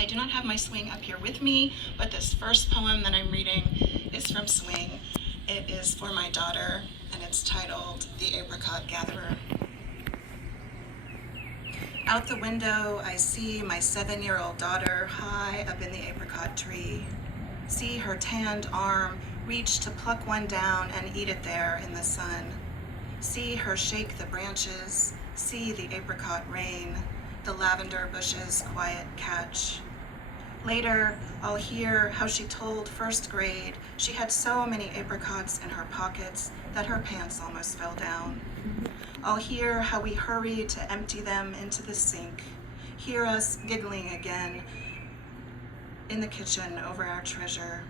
I do not have my swing up here with me, but this first poem that I'm reading is from Swing. It is for my daughter, and it's titled The Apricot Gatherer. Out the window, I see my 7-year-old daughter high up in the apricot tree. See her tanned arm reach to pluck one down and eat it there in the sun. See her shake the branches, see the apricot rain, the lavender bushes' quiet catch. Later, I'll hear how she told first grade she had so many apricots in her pockets that her pants almost fell down. I'll hear how we hurried to empty them into the sink, hear us giggling again in the kitchen over our treasure.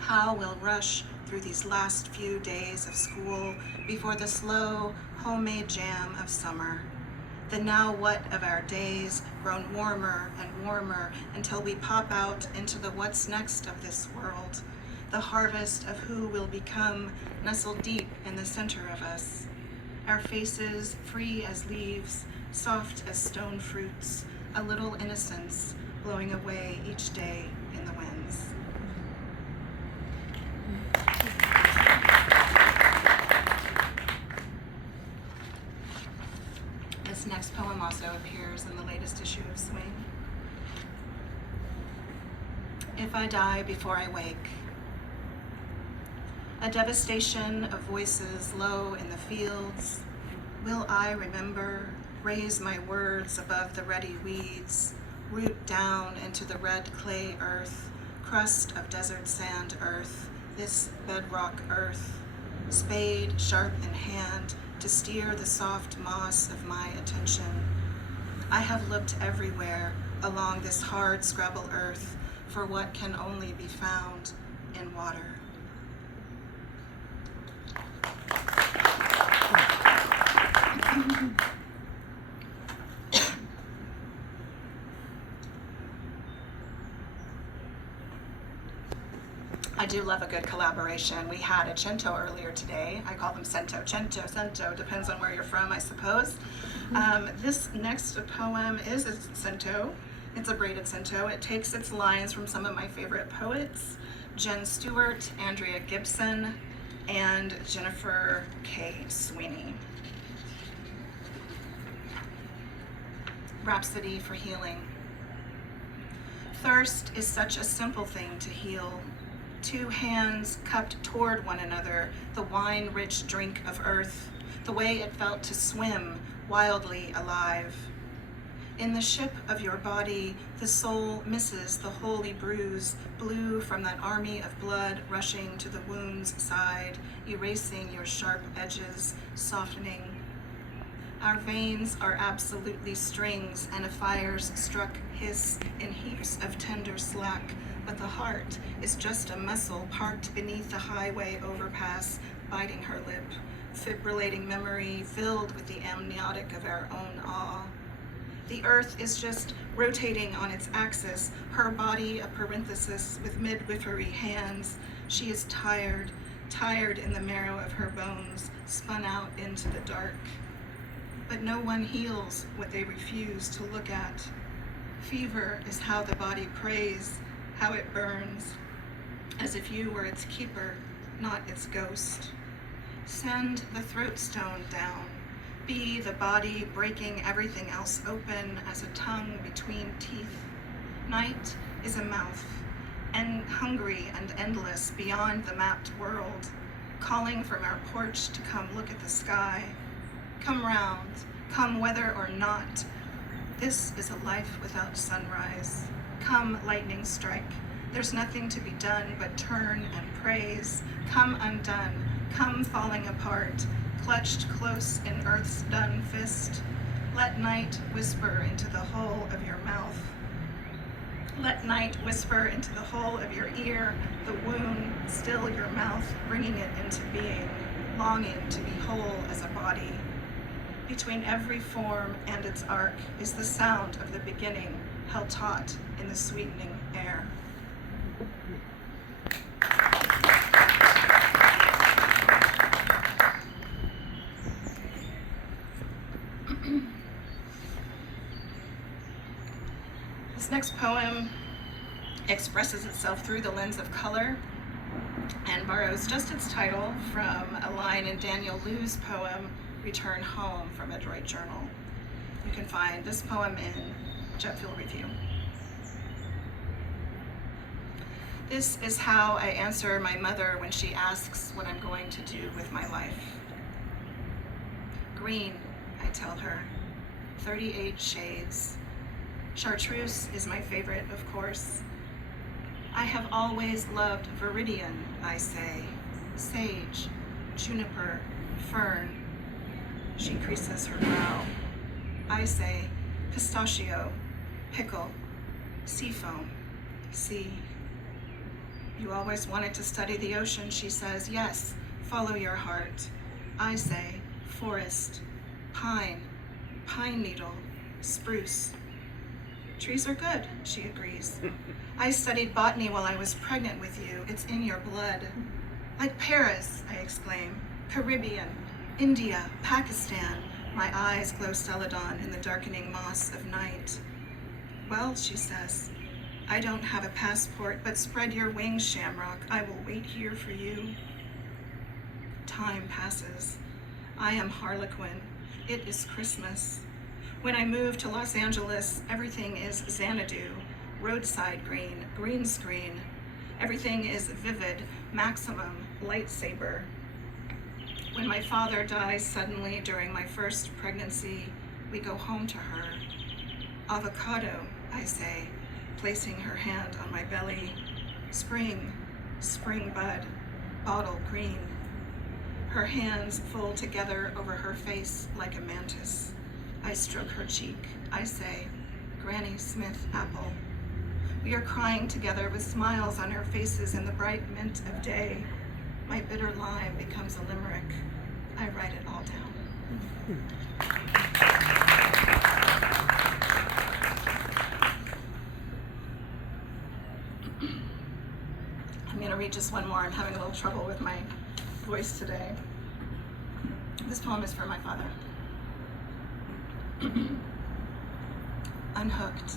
How we'll rush through these last few days of school before the slow, homemade jam of summer. The now what of our days grown warmer and warmer until we pop out into the what's next of this world, the harvest of who will become nestled deep in the center of us. Our faces free as leaves, soft as stone fruits, a little innocence blowing away each day in the winds. This next poem also appears in the latest issue of Swing. If I die before I wake, a devastation of voices low in the fields, will I remember, raise my words above the ruddy weeds, root down into the red clay earth, crust of desert sand earth, this bedrock earth, spade sharp in hand, to steer the soft moss of my attention. I have looked everywhere along this hard scrabble earth for what can only be found in water. I do love a good collaboration. We had a cento earlier today. I call them cento, depends on where you're from, I suppose. This next poem is a cento. It's a braided cento. It takes its lines from some of my favorite poets, Jen Stewart, Andrea Gibson, and Jennifer K. Sewanee. Rhapsody for Healing. Thirst is such a simple thing to heal. Two hands cupped toward one another, the wine-rich drink of earth, the way it felt to swim, wildly alive. In the ship of your body, the soul misses the holy bruise, blue from that army of blood rushing to the wound's side, erasing your sharp edges, softening. Our veins are absolutely strings, and a fire's struck hiss in heaps of tender slack, but the heart is just a muscle parked beneath the highway overpass, biting her lip, fibrillating memory filled with the amniotic of our own awe. The earth is just rotating on its axis, her body a parenthesis with midwifery hands. She is tired, tired in the marrow of her bones, spun out into the dark. But no one heals what they refuse to look at. Fever is how the body prays, how it burns, as if you were its keeper, not its ghost. Send the throat stone down. Be the body breaking everything else open as a tongue between teeth. Night is a mouth, and hungry and endless beyond the mapped world, calling from our porch to come look at the sky. Come round, come whether or not. This is a life without sunrise. Come lightning strike. There's nothing to be done but turn and praise. Come undone, come falling apart, clutched close in earth's dun fist. Let night whisper into the hole of your mouth. Let night whisper into the hole of your ear, the wound still your mouth, bringing it into being, longing to be whole as a body. Between every form and its arc is the sound of the beginning, held taut in the sweetening air. This next poem expresses itself through the lens of color and borrows just its title from a line in Daniel Liu's poem, Return Home, from a Droid Journal. You can find this poem in Jet Fuel Review. This is how I answer my mother when she asks what I'm going to do with my life. Green, I tell her, 38 shades. Chartreuse is my favorite, of course. I have always loved viridian, I say, sage, juniper, fern. She creases her brow. I say, pistachio, pickle, seafoam, sea. You always wanted to study the ocean, she says. Yes, follow your heart. I say, forest, pine, pine needle, spruce. Trees are good, she agrees. I studied botany while I was pregnant with you. It's in your blood. Like Paris, I exclaim. Caribbean, India, Pakistan. My eyes glow celadon in the darkening moss of night. Well, she says, I don't have a passport, but spread your wings, Shamrock. I will wait here for you. Time passes. I am Harlequin. It is Christmas. When I moved to Los Angeles, everything is Xanadu, roadside green, green screen. Everything is vivid, maximum, lightsaber. When my father dies suddenly during my first pregnancy, we go home to her. Avocado, I say, placing her hand on my belly. Spring, spring bud, bottle green. Her hands fold together over her face like a mantis. I stroke her cheek. I say, Granny Smith apple. We are crying together with smiles on our faces in the bright mint of day. My bitter lime becomes a limerick. I write it all down. I'm going to read just one more. I'm having a little trouble with my voice today. This poem is for my father. Unhooked.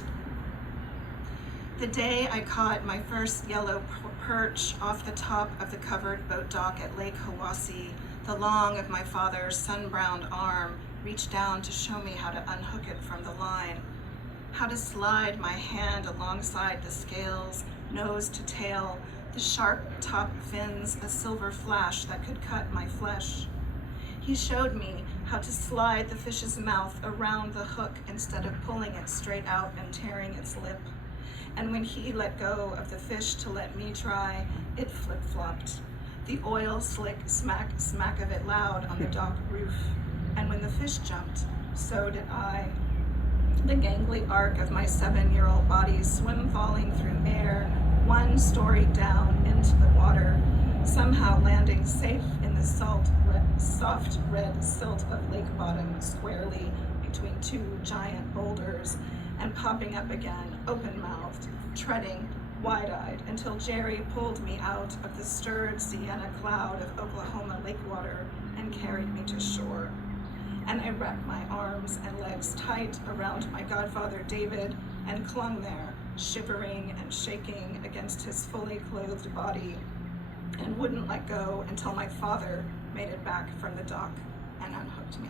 The day I caught my first yellow perch off the top of the covered boat dock at Lake Hiwassee, the long of my father's sun-browned arm reached down to show me how to unhook it from the line, how to slide my hand alongside the scales, nose to tail, the sharp top fins, a silver flash that could cut my flesh. He showed me how to slide the fish's mouth around the hook instead of pulling it straight out and tearing its lip. And when he let go of the fish to let me try, it flip-flopped. The oil slick smack of it loud on the dock roof. And when the fish jumped, so did I. The gangly arc of my 7-year-old body swim falling through air, one story down into the water, somehow landing safe in the soft red silt of lake bottom squarely between two giant boulders, and popping up again, open-mouthed, treading, wide-eyed, until Jerry pulled me out of the stirred sienna cloud of Oklahoma lake water and carried me to shore. And I wrapped my arms and legs tight around my godfather David and clung there, shivering and shaking against his fully clothed body, and wouldn't let go until my father made it back from the dock and unhooked me.